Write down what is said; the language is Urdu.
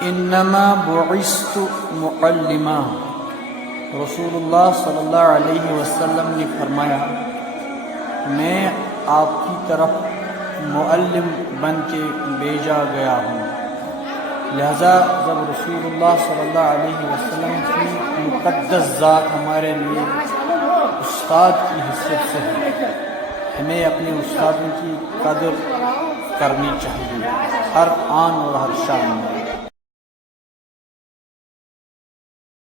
انما بعثت معلما، رسول اللہ صلی اللہ علیہ وسلم نے فرمایا میں آپ کی طرف معلم بن کے بھیجا گیا ہوں۔ لہذا جب رسول اللہ صلی اللہ علیہ وسلم کی مقدس ذات ہمارے لیے استاد کی حیثیت سے ہے، ہمیں اپنے استادوں کی قدر کرنی چاہیے ہر آن اور ہر شان میں۔